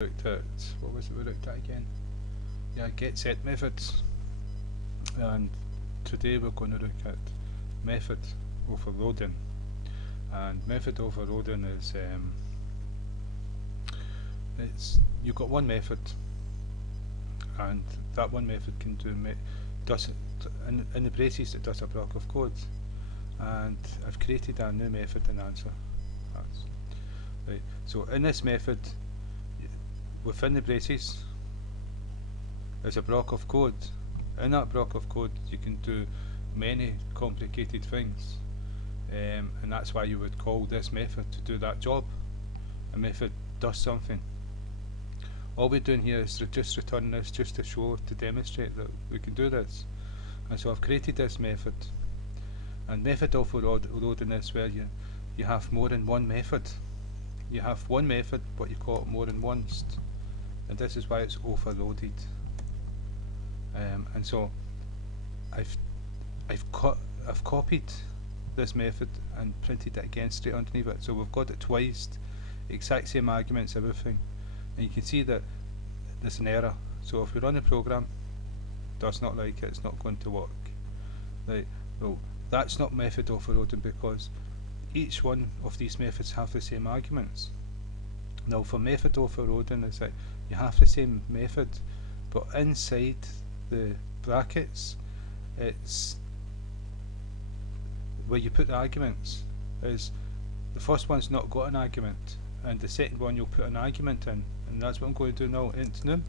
looked at, what was it we looked at again? Yeah, get set methods. And today we're going to look at method overloading. And method overloading is you've got one method, and that one method can does in the braces it does a block of code, and I've created a new method in answer. Right. So in this method, within the braces, there's a block of code. In that block of code, you can do many complicated things, and that's why you would call this method to do that job. A method does something. All we're doing here is just returning this just to show, to demonstrate that we can do this. And so I've created this method. And method overloading is where you have more than one method. You have one method, but you call it more than once. And this is why it's overloaded. And so I've copied this method and printed it again straight underneath it. So we've got it twice, exact same arguments, everything. And you can see that there's an error. So if we run the program, does not like it, it's not going to work. Right. Well, that's not method overloading because each one of these methods have the same arguments. Now for method overloading is that you have the same method, but inside the brackets it's where you put the arguments. Is the first one's not got an argument, and the second one you'll put an argument in, and that's what I'm going to do now. Int new.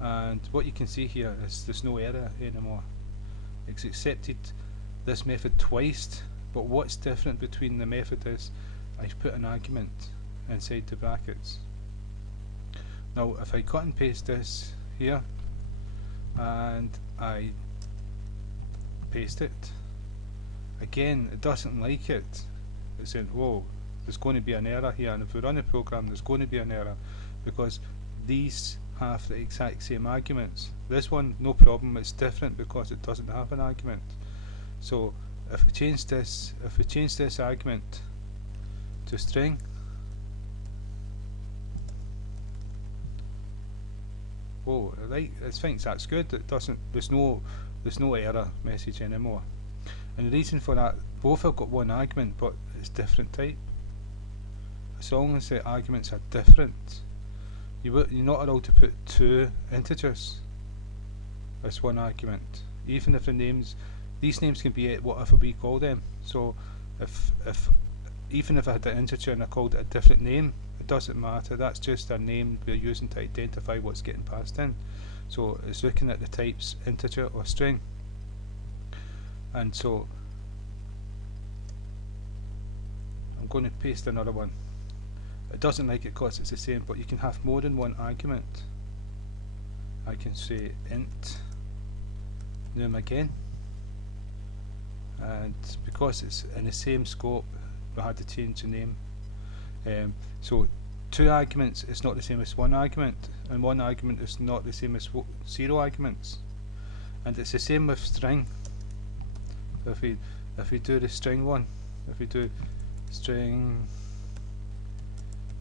And what you can see here is there's no error anymore. It's accepted this method twice, but what's different between the method is I've put an argument inside the brackets. Now if I cut and paste this here and I paste it again, it doesn't like it. It's saying, whoa, there's going to be an error here, and if we run the program there's going to be an error because these have the exact same arguments. This one, no problem, it's different because it doesn't have an argument. So if we change this argument to string, oh, right, it thinks that's good. It doesn't. There's no error message anymore. And the reason for that, both have got one argument, but it's different type. As long as the arguments are different, you're not allowed to put two integers as one argument, even if these names can be whatever we call them. So even if I had an integer and I called it a different name, it doesn't matter. That's just a name we're using to identify what's getting passed in. So it's looking at the types integer or string. And so I'm going to paste another one. It doesn't like it because it's the same, but you can have more than one argument. I can say int num again, and because it's in the same scope we had to change the name. So two arguments is not the same as one argument, and one argument is not the same as zero arguments. And it's the same with string. If we do the string one, if we do string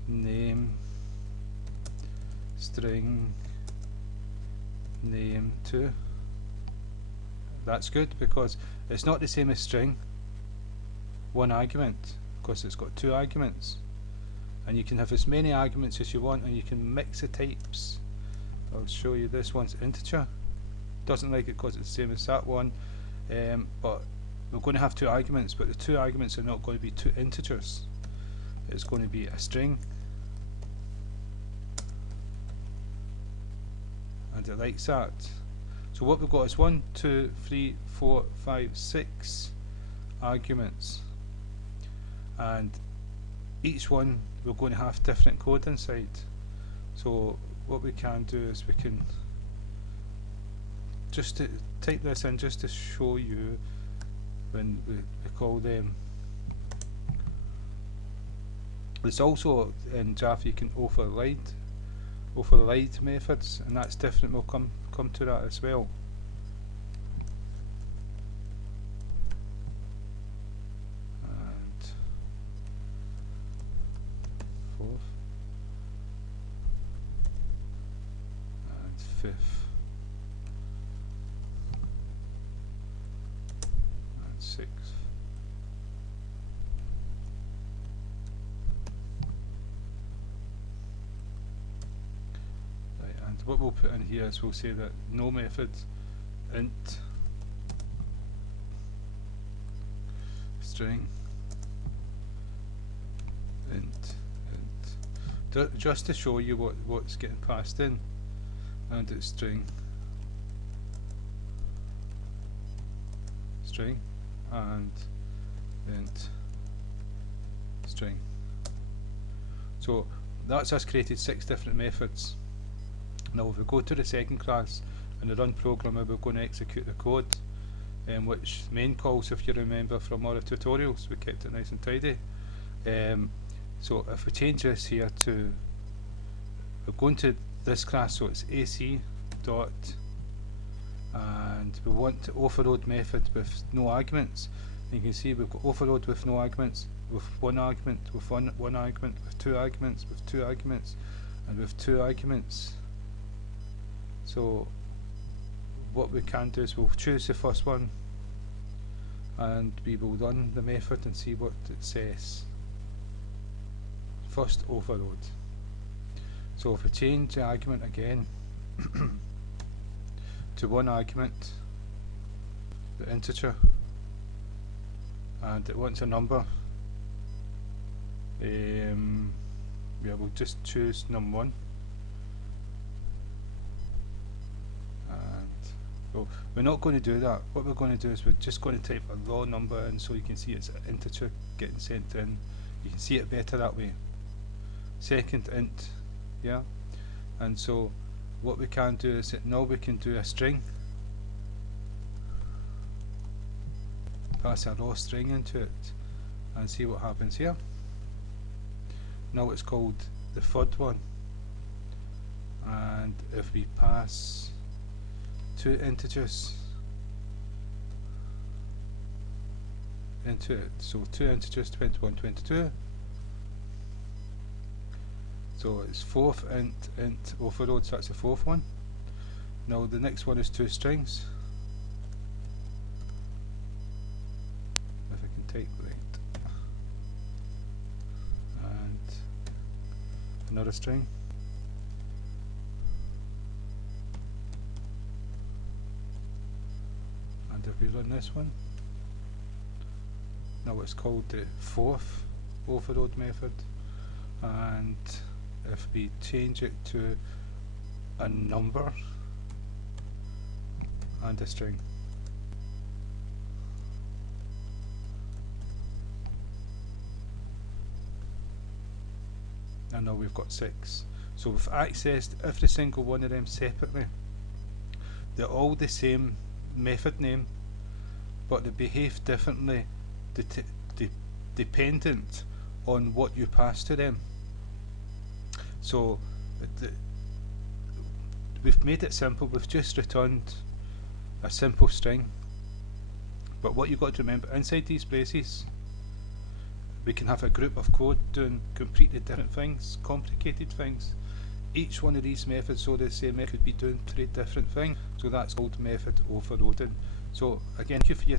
name string name 2, that's good because it's not the same as string one argument, because it's got two arguments, and you can have as many arguments as you want, and you can mix the types. I'll show you. This one's integer, doesn't like it because it's the same as that one, but we're going to have two arguments, but the two arguments are not going to be two integers, it's going to be a string, and it likes that. So what we've got is 1, 2, 3, 4, 5, 6 arguments, and each one we're going to have different code inside. So what we can do is we can just type this in just to show you when we call them. There's also in Java you can override methods, and that's different. We'll come to that as well. And fourth. fifth, and sixth. Right, and what we'll put in here is we'll say that no method int string int just to show you what's getting passed in, and it's string and int string. So that's us created 6 different methods. Now if we go to the second class and the run programmer, we're going to execute the code, which main calls, if you remember from our tutorials, we kept it nice and tidy. So if we change this here to, we're going to this class, so it's AC dot, and we want to overload method with no arguments. And you can see we've got overload with no arguments, with one argument, with one argument, with two arguments, with two arguments, and with two arguments. So what we can do is we'll choose the first one and we will run the method and see what it says. First overload. So if we change the argument again to one argument, the integer, and it wants a number, yeah, we'll just choose num1. Well, we're not going to do that. What we're going to do is we're just going to type a raw number in, so you can see it's an integer getting sent in. You can see it better that way. Second int, yeah. And so what we can do is that now we can do a string. Pass a raw string into it and see what happens here. Now it's called the third one, and if we pass two integers into it, so two integers, 21, 22, so it's fourth int overload, so that's the fourth one. Now the next one is two strings, if I can type right, and another string, and if we run this one, now it's called the fourth overload method, and if we change it to a number and a string, and now we've got 6. So we've accessed every single one of them separately. They're all the same method name, but they behave differently dependent on what you pass to them. So we've made it simple. We've just returned a simple string, but what you've got to remember, inside these braces we can have a group of code doing completely different things, complicated things. Each one of these methods, so the same method, could be doing 3 different things, so that's called method overloading. So again, thank you for your